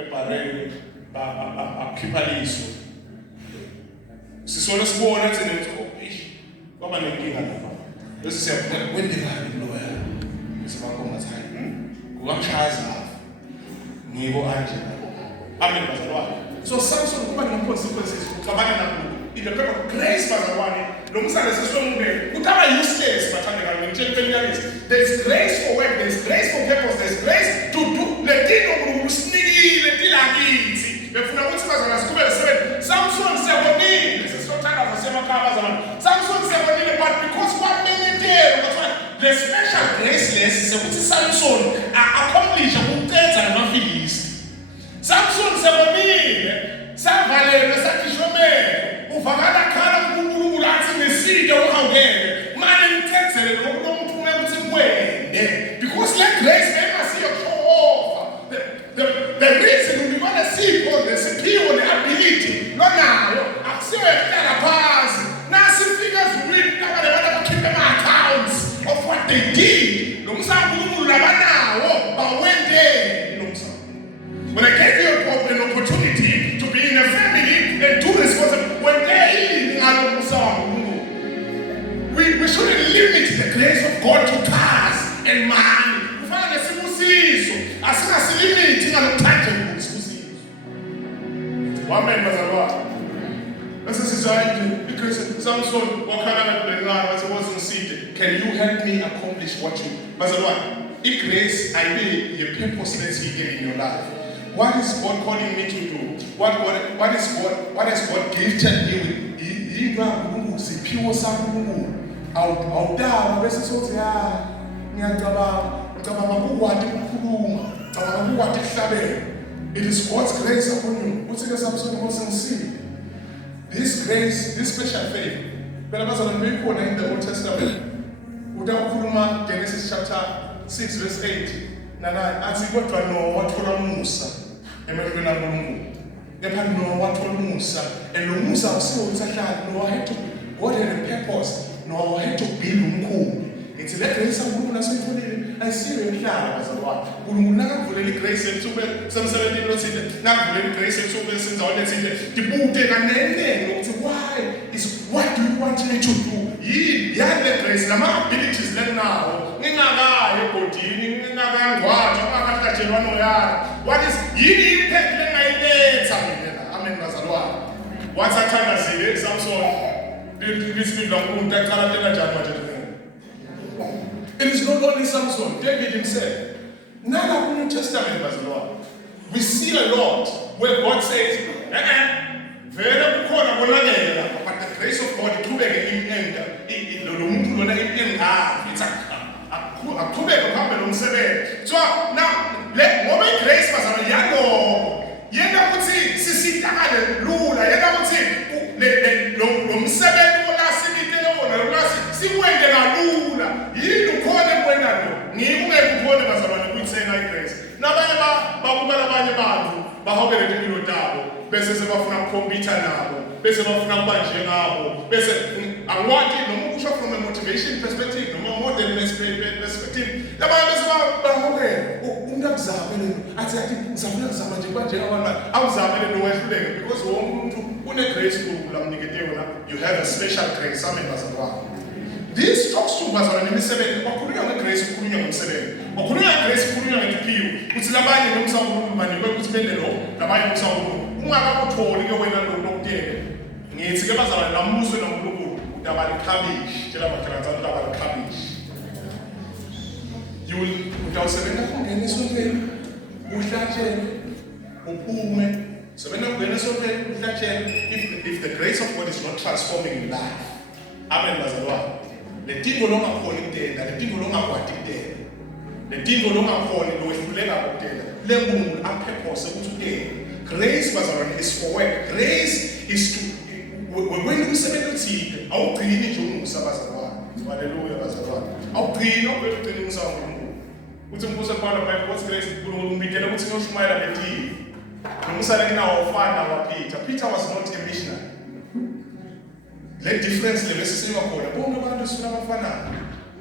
ebareni bakhipha liso sisona sibona ukuthi nethi kwaba nenkinga lapha bese siyabona kwendekani loya sibakhona ngathi kukamshaza ngibo anje amen bazalwane so Samson kuba consequences ucabana nakulo in the paper grace bazalwane lo msale sesomungene kutaba useless bathandeka ngitshela phela there is grace for work there is grace for purpose there is grace to do le dino uNkulunkulu sinikile tilakithi befuna ukuthi bazalwane sikube lesebenzi Samson sebonile sesothandana semakhaya bazalwane Samson sebonile but because one minute the special grace less sekuthi Samson accomplish ukuqedza namafilisi Samson sebonile savalele sakhishomele uvakala khala uNkulunkulu athi neside uhawukele manje ngithenzele lokho umthume ukuthi kwende because like grace masiyo show off the reason we want to see for the skill the ability lonayo akusiyo ekutala phansi nasifika ezulwini kaba lebantu bakhiphe ama-accounts of what they did lo msamo uNkulunkulu labanawo bawendeni lo msamo when I gave you an opportunity to be in a family and do responsibility when they are we shouldn't limit the grace of God to cars and money. Ufana nesibusiso asingasilimiti ngalokuthanje ngokusibusiso. Amen bazalwane. Bese sizayide igrace Samson wakhala ngabelengana wathi wasingisize. Can you help me accomplish what you bazalwane? Igrace ayibe ye purposeless in your life. What is God calling me to do? What has God gifted me with? Siphiwo saNkulunkulu awudala bese sothi ngicabanga ukwathi ukukhuluma, ngicabanga ukwathi ukuhlabela. It is God's grace upon you. Uthi ke Samson ngosengisi. This grace, this special favor. Phela bazalwane beyikhona in the Old Testament. Udakhuluma Genesis chapter 6 verse 8 na athi kodwa no wathola umusa emehlweni kaNkulunkulu. Kepha no wathola umusa, and lo musa awusiwo uthahlala, no had to, God had a purpose, no had to build umkhulu. It's le grace uNkulunkulu asayitholile ayisiyo emhlaba bazalwane. uNkulunkulu nakavulela igrace ethuke semsebenzini lothile, nakavulela igrace ethuke senzaweni ethile, dibuke kanene ukuthi what do you want me to do? Yale grace nama abilities lenawo ngingakayo egodini ngingakangwathi ngakahlatshelwa noyana. What is yini impact lengayiletha mina? Amen bazalwane. Wathathandazile Samson lisiphi laNkulunkulu aqala tena njani manje? It is not only Samson, David himself. None of the New Testament bazalwane. We see a lot where God says, vele kukhona konakela, but the grace of God iqhubeke iyenza lo muntu lona iyengazi ithi aqhubeke phambi lomsebenzi. So now ngoba igrace bazalwane yaloko yena ukuthi sisitakale lula, yena ukuthi lo msebenzi olasimithele wona lo sikwende kalula. Yini ukhona kwenda lo ngikungeke ukhona bazalwane kuyithenga igrace. Nabanye bakubala abanye abantu bahobele impilo zabo bese sebafuna ukukhompitha nabo, bese bafuna kuba njengabo, bese angiwathi noma usho from a motivation perspective noma modern perspective. Labanye bese bahobele umuntu akuzamele athi ngizama nje kuba njengabantu awuzamele lo wehluleke, because wonke umuntu une grace kulamnikete yona. You have a special grace. Amen bazalwane. This talks to bazalwane imisebenzi, bakhulunywa ngegrace, kukhulunywa ngomsebenzi, bakhulunywa ngegrace, kukhulunywa ngempilo. Uthi labanye nomsawunkulunkulu banikwe ukuthi bende lo, labanye nomsawunkulunkulu ungakakutholi ke wena lo lokuteka. Ngithi ke bazalwane namuzwe noNkulunkulu udaba lekhabishi, tshela bakhanza udaba lekhabishi. Utawusebenza kungena esontweni uhlatshele uphume, sebenza kungena esontweni uhlatshele. If the grace of God is not transforming in life, amen bazalwane. Letinto longakhona ukutenda, letinto longakwati ukutenda, letinto longakhona lowehluleka ukutenda, leNkulunkulu apurpose ukuthi ukutenda. Grace bazalwane is for work. Grace is to when umsebenzi uthike awugcini nje umusa bazalwane. Haleluya bazalwane. Awugcini ugcina umusa kaNkulunkulu. Uthi umbuso kwalo by God's grace uNkulunkulu umbikela ukuthi ngoshumayela letivi. Umusa lenawo ufana waPeter. Peter was not a missionary. Le difference le besisiwa khona bonke abantu sifuna abafanayo.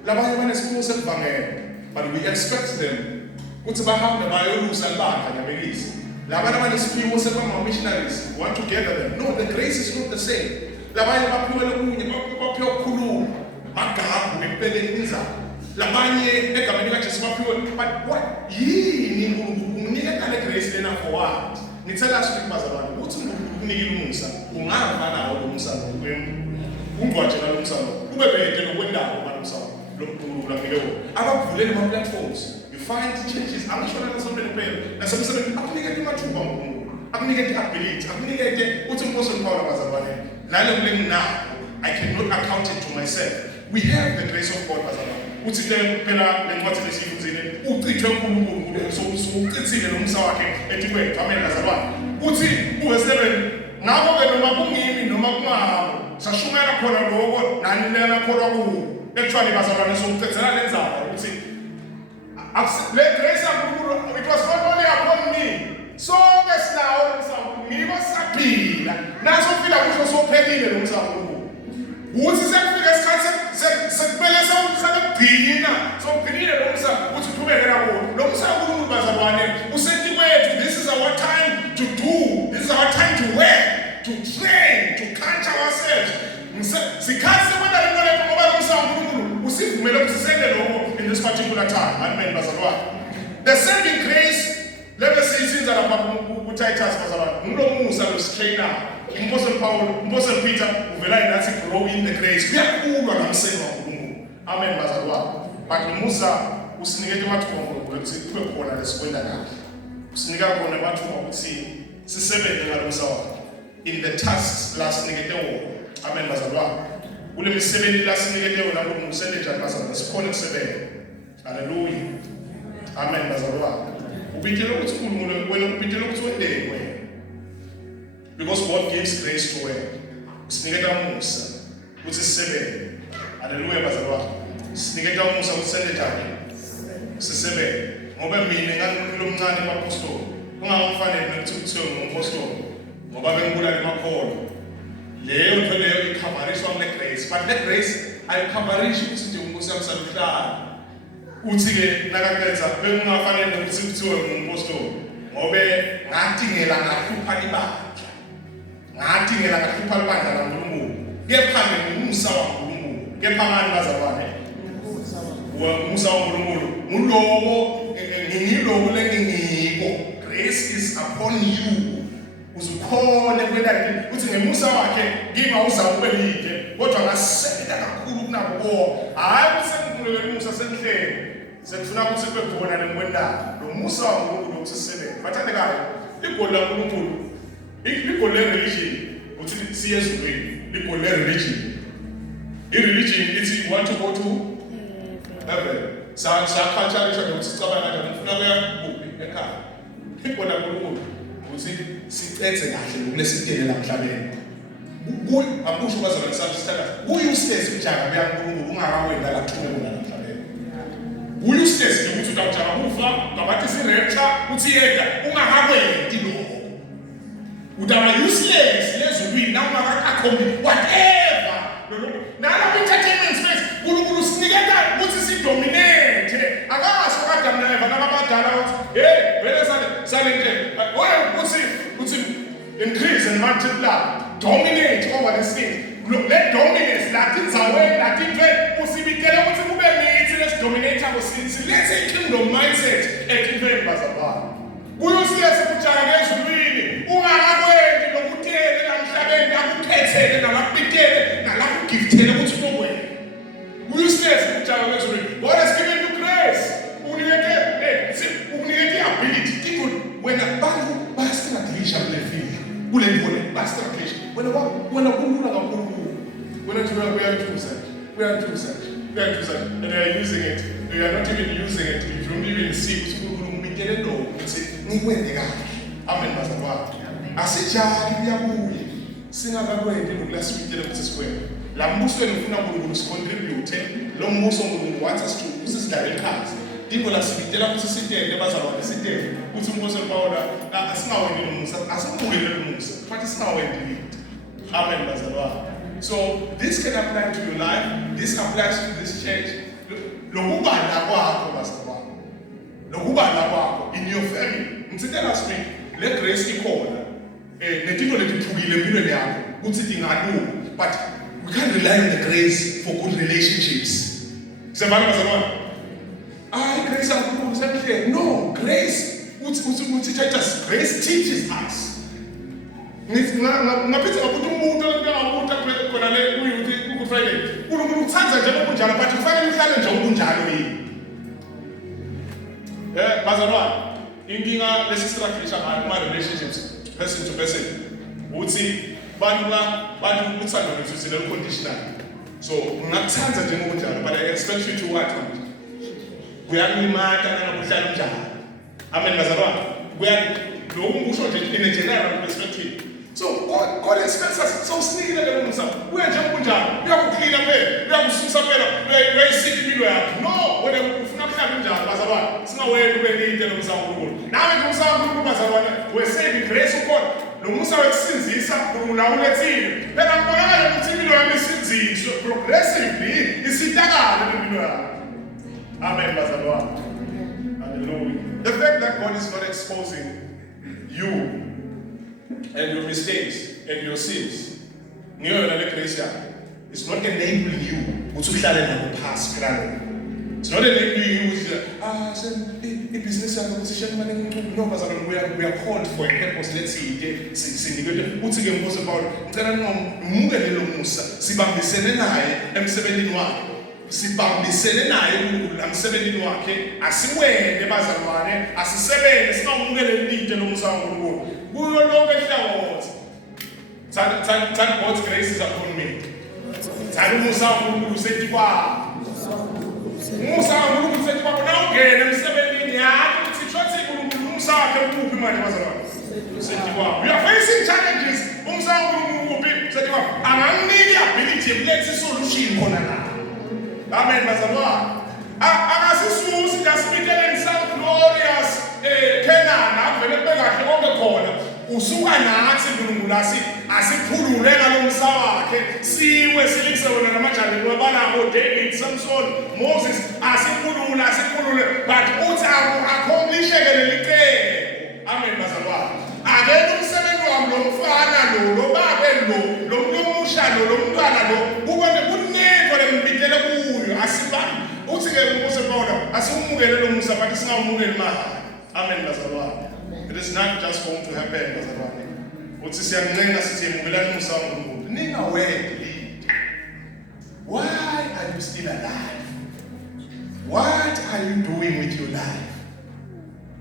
Labanye banesipho sekuvangela, but we expect them ukuthi bahambe bayolusa libandla nabekisi. Labanye banesipho sekubanga missionaries, want to gather them. No, the grace is not the same. Labanye baphiwe lokunye baphiwe ukukhuluma magagu empeleni inzalo. Labanye egameni kaJesu baphiwe, but what yini uNkulunkulu umnikeza le grace lena for what? Ngithela sithi bazalwane ukuthi uNkulunkulu ukunikile umusa ungafana lo musa nokwembu. Ungwatshela lo msalo kube bede lokwendawo balomsalo lo Nkulunkulu amike wona. Abavulele ama platforms, you find churches angisho nasonto phela nasemsebenzini akunikete imathuba ngoNkulunkulu, akunikete ability, akunikete uthi uMapostle Paul bazalwane lale kulenginawo, I cannot account it to myself. We have the grace of God bazalwane. Uthi phela lencwadi lesifundile uchithwe uNkulunkulu so uchithile lo msa wakhe etikwe family bazalwane. Uthi uverse 7 ngakho ke noma kungimi noma kungabo sashumela khona lokho nani lena kholwa kuwo ekuthiwa bazalwane sokucedzela lenzaba ukuthi le grace yaNkulunkulu it was not only upon me, so besinawo lo msamo ngibo saphila naso phila kusho sophelile lo msamo ukuthi sekufika isikhathi sekumele sakugcina sokugcinile lo msamo ukuthi uqhubekela kuwo lo msamo bazalwane usethi kwethu. This is our time to do, this is our time to work, to train, to catch ourselves. Sikhathi sekwenda lento lethu ngoba lo msamo uNkulunkulu usivumele ukuthi sisende lokho in this particular time. Amen bazalwane. The saving grace, let us say since lapha kuTitus bazalwane ngulomusa lo strainer. Apostle Paul, Apostle Peter uvela inathi grow in the grace. Kuyakhulwa namseni waNkulunkulu. Amen bazalwane. But Musa usinikete amathuba ukuthi kube khona lesikwenda kahle. Usinika khona amathuba ukuthi sisebenze ngalomsa wakhe in the tasks lasinikete wona. Amen bazalwane. Kule misebenzi lasinikete yona ngoMusa njani bazalwane sikhona kusebenza. Hallelujah. Amen bazalwane. Ubitela ukuthi uNkulunkulu wena ubitela ukuthi wendeke wena. Because God gives grace to wena. Siniketa umusa ukuthi sisebenze. Hallelujah bazalwane. Siniketa umusa ukuthi senze njani? Sisebenze. Ngoba mina ngangilomncane kwapostoli. Kungafanele nokuthi kuthiwe ngumpostoli. Ngoba bengibulala emakholo. Leyo nto leyo ikhavarishwa ngale grace. But le grace ayikhavarishi ukuthi nje uNkosi yami saluhlala. Uthi ke nakaqedza bengingafanele nokuthi kuthiwe ngumpostoli. Ngobe ngadingela ngahlupha libandla. Ngadingela ngahlupha libandla laNkulunkulu. Kepha ngumusa waNkulunkulu. Kepha manje bazalwane. Umusa waNkulunkulu. Ngulowo ngiyiloko lengingiko. Grace is upon you. Uzukhona kwenda uthi ngemusa wakhe ngima uzawube lide kodwa ngasekela kakhulu kunabo bonke. Hayi kusenkulunkulu umusa senhlelo. Sekufuna ukuthi kube khona lenkwendayo. Lo musa waNkulunkulu ukuthi sisebenze. Bathandekayo, igoli laNkulunkulu, igoli le-religion uthi siye ezulwini. Igoli le-religion. I-religion ithi you want to go to heaven. Sakhatshalishwa ukuthi sicabanga kanjani ufuna kuya kuphi ekhaya. Igoli laNkulunkulu ukuthi sicethe kahle lokulesitele la emhlabeni. Akusho bazalwane sami sithatha. Useless ujaga kuyaNkulunkulu ungakawenda la kuthumela la emhlabeni. Useless ukuthi utawujaga kufa, ngabathi si-rapture uthi yeka ungakakwendi lokho. Utaba useless lezulwini na ungakakakhomi whatever. Nalapha entertainment space uNkulunkulu siniketa ukuthi sidominate. Akasho kade mina nabadala uthi hey vele sale nje uthi increase and multiply, dominate over these things. Let dominance lathi zawe lathi twe usibikela ukuthi kube nithi lesidominate akusinzi. Let's say kingdom mindset ekindweni bazalwane. Kuyusilese kujaka ngezulwini ungakakwendi lokutele namhlabeni akukhethele nalakupitele nalakugiftele ukuthi ukwenza. Kuyusilese kujaka ngezulwini. God has given you grace. Unikete ability. People when abantu bayasiraklisha kule field. Kule ndole bayasiraklisha. Wena kulula kakhulu. Wena nje uyathusa. And they are using it. They are not even using it. You don't even see ukuthi uNkulunkulu lo ukuthi nikwende kahle. Amen bazalwane. Asijali kuyabuya. Singakakwendi lokulasibitele ukuthi sikwende. La mbuso ufuna uNkulunkulu sicontribute. Lo mbuso uNkulunkulu wants us to usisidale phansi. People asibitela ukuthi sitende bazalwane sitende. Uthi uMnkosi Paula asingawendi nomusa, asikhulele nomusa. But singawendi. Amen bazalwane. So this can apply to your life. This applies to this church. Lokubala kwakho bazalwane. Lokubala kwakho in your family. Msithe last week le grace ikhona. Netito letiphukile empilweni yakho ukuthi dingaluka. But we can't rely on the grace for good relationships. Sibani bazalwane? Grace and good. No, grace. Grace teaches us. Ngaphethe ngabuthi umuntu ongabuthi khona le kuyuthi ku Friday. uNkulunkulu uthanza nje okunjalo but kufanele uhlale nje okunjalo yini. Bazalwane, inkinga lesistrategy ngayo kuma relationships person to person. Uthi bantu uthando lwethu le conditional. So ngakuthanza nje okunjalo but I expect you to what? Kuyakulimata nangakuhlala njalo. Amen bazalwane. Lokhu kusho nje in a general perspective. So God expects us. So sinikile ke umusa. Uyenje kunjalo. Uyakucleana phela. Uyakususa phela. Uyayisithi impilo yakho. No, wena ufuna kuhlala njalo bazalwane. Singawena ube linde lo musa kaNkulunkulu. Nawe ke umusa kaNkulunkulu bazalwane. Wesave grace ukhona. Lo musa wekusinzisa unawulethile. Phela ngibonakala ukuthi impilo yami isinziswe progressively isitakala impilo yakho. Amen bazalwane. Hallelujah. The fact that God is not exposing you and your mistakes and your sins, it's not enabling you to pass. It's not enabling you with business no, we are called for a purpose. Let's see. Sibambisene naye uNkulunkulu amsebenzini wakhe asiwende bazalwane asisebenze singamukele linde lomusa kaNkulunkulu kuyo lonke ihlangothi. Thank God's grace is upon me. Thank umusa kaNkulunkulu usethi kwami. Umusa kaNkulunkulu sethi babona ungene emsebenzini yakho uthi shothi uNkulunkulu umusa wakhe ukuphi manje bazalwane. Sethi kwabo we are facing challenges. Umusa kaNkulunkulu ukuphi sethi kwabo anganginika ability let's solution khona la. Amen bazalwane. Akasisusi ngasimikele ngisam glorious Canaan avele bekahle konke khona. Usuka nathi uNkulunkulu asiphulule ngalomsa wakhe siwe silikise wona namajani wabanabo David, Samson, Moses asiphulule but uthi accomplish leliqembu. Amen bazalwane. Akekho umsebenzi wami lomfana lo babe lo musha lo mntwana lo ubone kunento lempitele kuyo asibani uthi ke umuse Paula asimukele lo musa but singamukeli mahhala. Amen bazalwane. It is not just going to happen bazalwane. Uthi siyancenga sithi emukelani umusa kaNkulunkulu. Ningawedli. Why are you still alive? What are you doing with your life?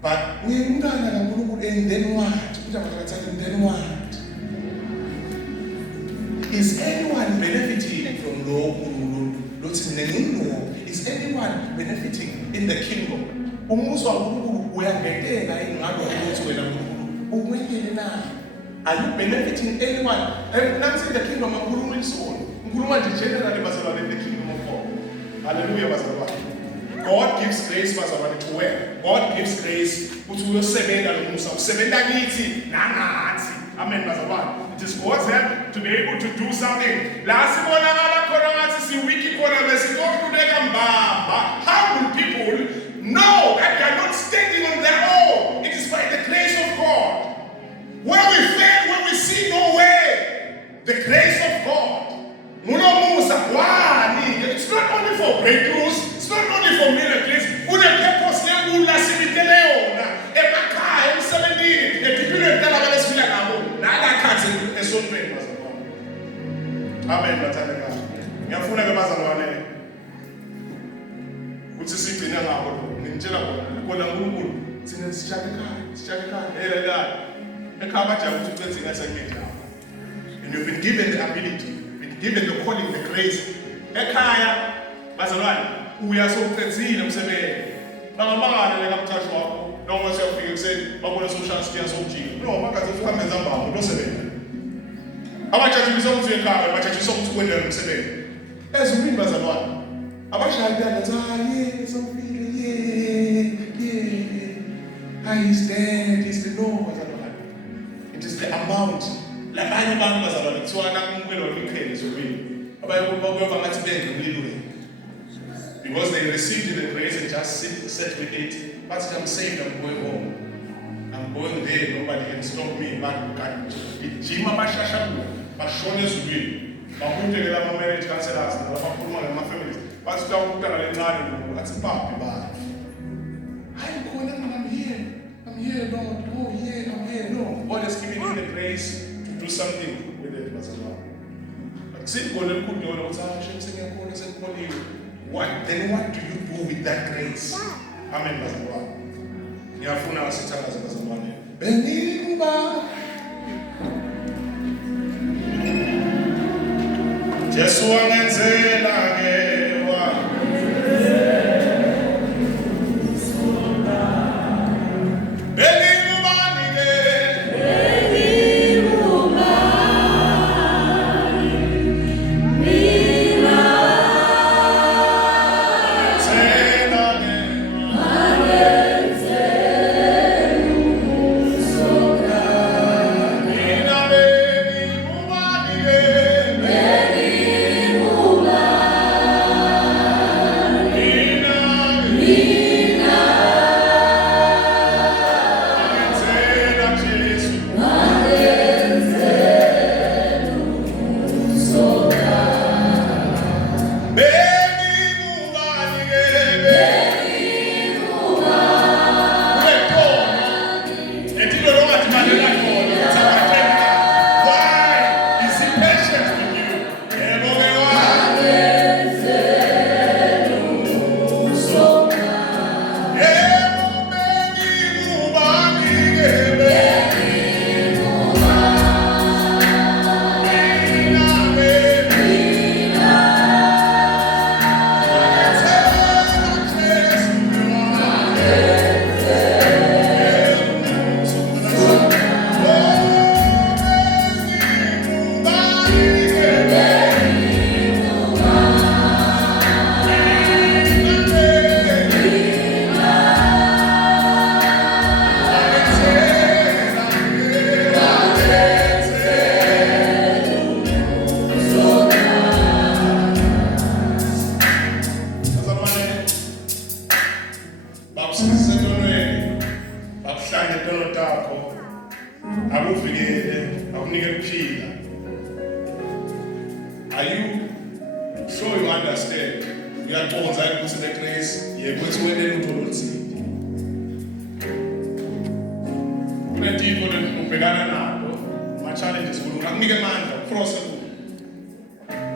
But uyemntwana kaNkulunkulu and then what? And then what? Is anyone benefiting from is anyone benefiting in the kingdom? Umusa kaNkulunkulu uyangentela ingalo ukuthi wena kaNkulunkulu ukwenzele na? Are you benefiting anyone? And not in the kingdom of Nkulunkulu soul. Nkulunkulu nje generally bazalwane in the kingdom of God. Hallelujah bazalwane. God gives grace bazalwane to work. God gives grace ukuthi uyosebenza lo musa usebenza kithi nanathi. Amen bazalwane. It is God's help to be able to do something. La sibonakala khona ngathi siwiki khona besikohluleka mbamba. How will people know that they are not standing on their own? It is by the grace of God. When we fail, when we see no way, the grace of God. It's not only for breakthroughs, it's not only for miracles. Amen. Ngiyafuna ke bazalwane uthi sigcina ngabo ngitshela bona uNkulunkulu sine sishaka ekhaya la ekhaya bajabu ukuthi ucedzini asengithi and you've been given the ability, been given the calling, the grace. Ekhaya bazalwane uyasokucedzile umsebenzi bangabangana lekamthasho wakho noma siyafika kuseni babona social media somjika no makaze uhambe ezambamo losebenza abajajulisa ukuthi ekhaya abajajulisa ukuthi kwenda umsebenzi ezulwini bazalwane abashayeli bathi yes somfile is dead is the no bazalwane it is the amount labanye abantu bazalwane kuthiwa nakumukelo likheli ezulwini abayokuba ngathi benze umlilo because they received the grace and just sat with it. But I'm saved, I'm going home. I'm going there, nobody can stop me. But Jima Bashashabu, Bashones will. Mamunte la marriage counselors, and my families. But stop that's papi bad. I'm calling, I'm here, Lord. Oh, yeah, I'm here. No, God is giving me the grace to do something with it, Bazalwa. But sit, go and put your notes on, what do you do with that grace? Amen bazalwane. Ngiyafuna asithandaze bazalwane. Benikuba Jesu wangenzela ngewa izibonelelo takho akuvikele akunike ukuphila. Are you sure you understand? Uyaconza ukuthi le grace yekuthi wenele utho oluthile. Kunetipho ubhekana nabo, ama-challenges kulo ngakunike amandla ukukrosa kulo.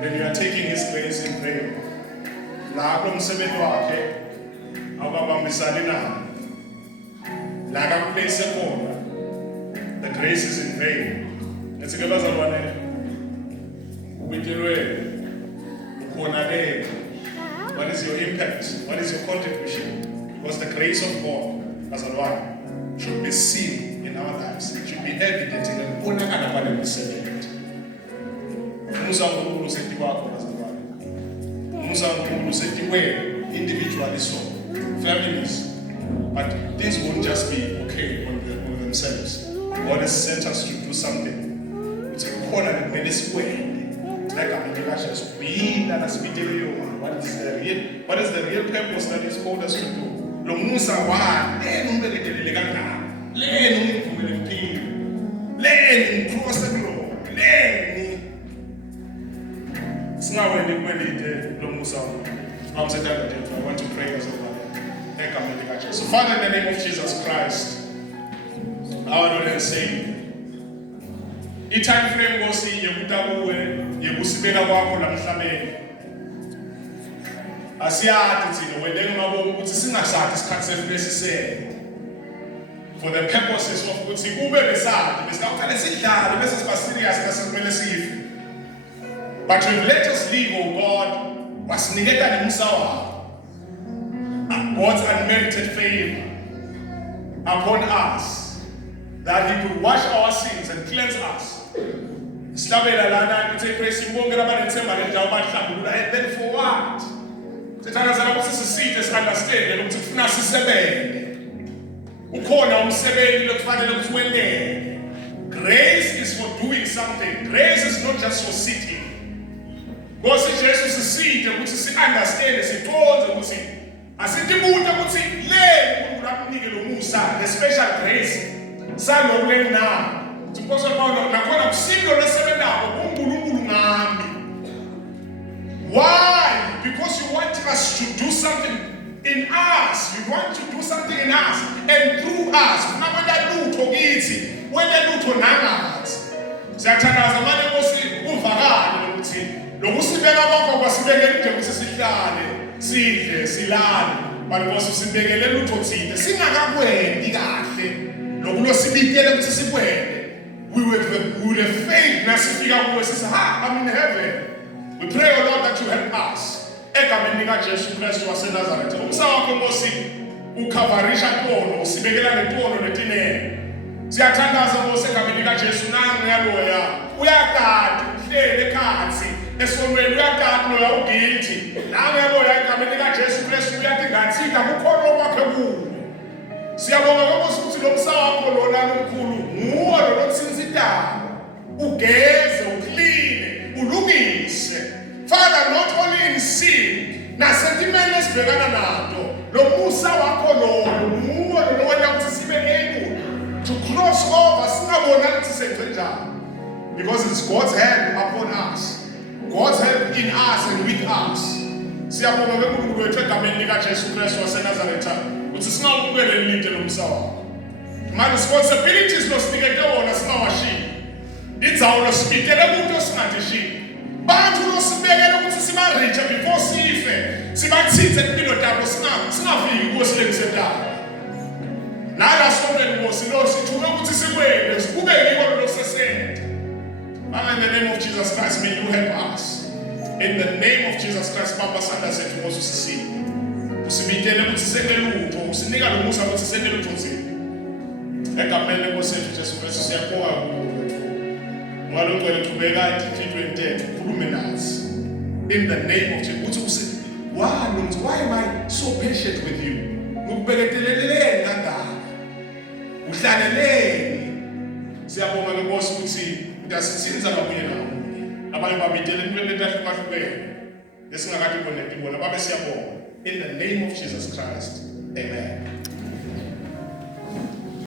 Then you are taking his grace in prayer. La kulo msebenzi wakhe awukabambisani nawo. La akakuplace khona. The grace is in vain. Ngesike bazalwane ubitelwe ukhona le. What is your impact? What is your contribution? Because the grace of God bazalwane should be seen in our lives. It should be evident in ukubonakala kwale misebenzi. Umusa uNkulunkulu usethi kwakho bazalwane. Umusa uNkulunkulu usethi wena individually so families. But this won't just be okay on themselves. God has sent us to do something. It's a call and kumele sikwende. Like I'm in the being that has been telling you what is the real purpose that He's called us to do. Lo musa wa le numberekelele kangaka. Le numvumele impilo. Le ngikhosa kulo. Le singawendi kwelide lo musa. I want to pray as well. So Father, in the name of Jesus Christ, our Lord and Savior, i-time frame Nkosi yekutabuwe yekusibeka kwakho la emhlabeni. Asiyazi thina wena ngabona ukuthi singasathi isikhathi sefike sisele. For the purposes of ukuthi kube besathi besikawuqale sidlale bese siba serious kasekumele sife. But you let us live, oh God, wasiniketa nemsa wakho. God's unmerited favor upon us, that He could wash our sins and cleanse us. And then for what? Grace is for doing something. Grace is not just for sitting. God says Jesus is seated, which is understand, asidibuta ukuthi le uNkulunkulu lo Musa the special grace salo na suppose Paulo nakhona kusindo lesebenako uNkulunkulu ngami. Why? Because you want us to do something in us. You want to do something in us and through us. Nakwenda lutho kithi wena lutho nangathi siyathandaza manje Nkosi uvakale ukuthi lokusibeka kwakho kwasibekela nje ukuthi sihlale sidle silale bani Nkosi usibekele lutho thina singakakwendi kahle lokulosibikele ukuthi sikwende. We would have faith nasifika kuwe sithi I'm in heaven. We pray, O Lord, that you help us. Egameni lika Jesu Kristu waseNazaretha umsa wakho Nkosi ukhavarisha tono usibekela netono letinene. Siyathandaza Nkosi egameni lika Jesu nangu yaloya uyakade uhlele ekhathi esonweni uyakade loya uguilty nangu yaloya egameni lika Jesu Kristu uyathi ngathika kukhona okwakhe kuwe. Siyabonga ukuthi lo msa wakho lona omkhulu nguwo lo lotsinzidala ugeze ukline ulungise. Father, not only in sin nasentimeni esibhekana nato lo musa wakho lo nguwo lo wena ukuthi sibe able to cross over singabona ukuthi senze njani, because it's God's hand upon us, God's hand in us and with us. Siyabonga benkulunkulu wethu egameni lika Jesu Kristu waseNazaretha ukuthi singawubukele lide lo msa wakho. My responsibilities losinikeke wona singawashini indzawo losibitele kuto singatishini bantu losibekele ukuthi siba-riche before sife sibathithe impilo tabo singafiki kuwosilemisetabo nalasontweni Nkosi lo sithume ukuthi sikwende sikube yiko losesente. Father, in the name of Jesus Christ, may you help us. In the name of Jesus Christ, Papa Sanda said to us, usibitele ukuthi sende lutho usinika lo musa ukuthi sende lutho nzima egameni leNkosi yethu Jesu Kristu siyabonga kuwe ngalokho letubeka iThixo intetho ukhulume nathi in the name of Jesus. Uthi why am I so patient with you? Ngikubeketeleleleni kangaka uhlaleleni. Siyabonga leNkosi ukuthi udasithinza babuye nawo abanye babitele into letahlukahlukene esingakade ibona babe siyabonga in the name of Jesus Christ. Amen.